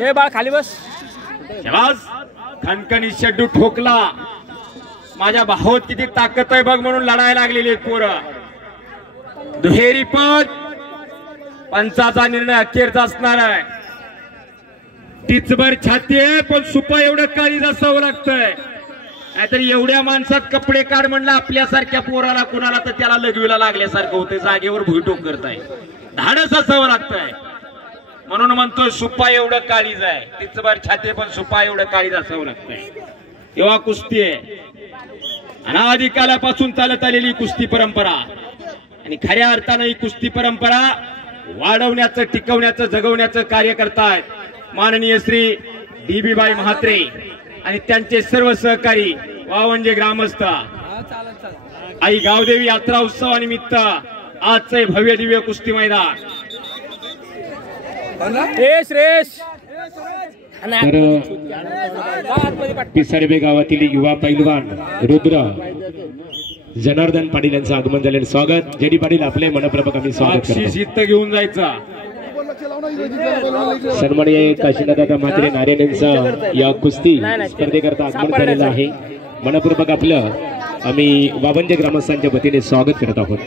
ए बाळ खाली बस. शाबास. खणखणी शेड्डू ठोकला. माझ्या भावात किती ताकद आहे बघ म्हणून लढायला लागलेली आहेत पोरं. दुहेरी पद. पंचाचा निर्णय अखेरचा असणार आहे. टिचभर छाती आहे पण सुपा एवढं काळीज असावं लागतंय. नाहीतर एवढ्या माणसात कपडे काढ म्हणलं आपल्यासारख्या पोराला कुणाला तर त्याला लगवीला लागल्यासारखं होते. जागेवर भुईटोक करताय. धाडस असावं लागतंय म्हणून म्हणतोय सुपा एवढं काळीज आहे. टिचभर छाती पण सुपा एवढं काळीज असावं लागतंय. तेव्हा कुस्ती आहे. अनादी कालापासून चालत आलेली कुस्ती परंपरा आणि खऱ्या अर्थानं ही कुस्ती परंपरा वाढवण्याचं, टिकवण्याचं, जगवण्याचं कार्य करतायत माननीय श्री DB बाई म्हात्रे आणि त्यांचे सर्व सहकारी वावंजे ग्रामस्थ. आई गावदेवी यात्रा उत्सवानिमित्त आजचे भव्य दिव्य कुस्ती मैदान. श्रेष पिसारेबे गावातील युवा पैलवान रुद्र जनार्दन पाटील यांचं आगमन झालेलं स्वागत. जेडी पाटील आपले मनपूर्वक आम्ही स्वागत करतो. घेऊन जायचा. सन्माननीय काशीनाथदादा म्हात्रे नारायण यांचं या कुस्ती स्पर्धेकरता आगमन झालेलं आहे. मनपूर्वक आपलं आम्ही वावंजे ग्रामस्थांच्या वतीने स्वागत करत आहोत.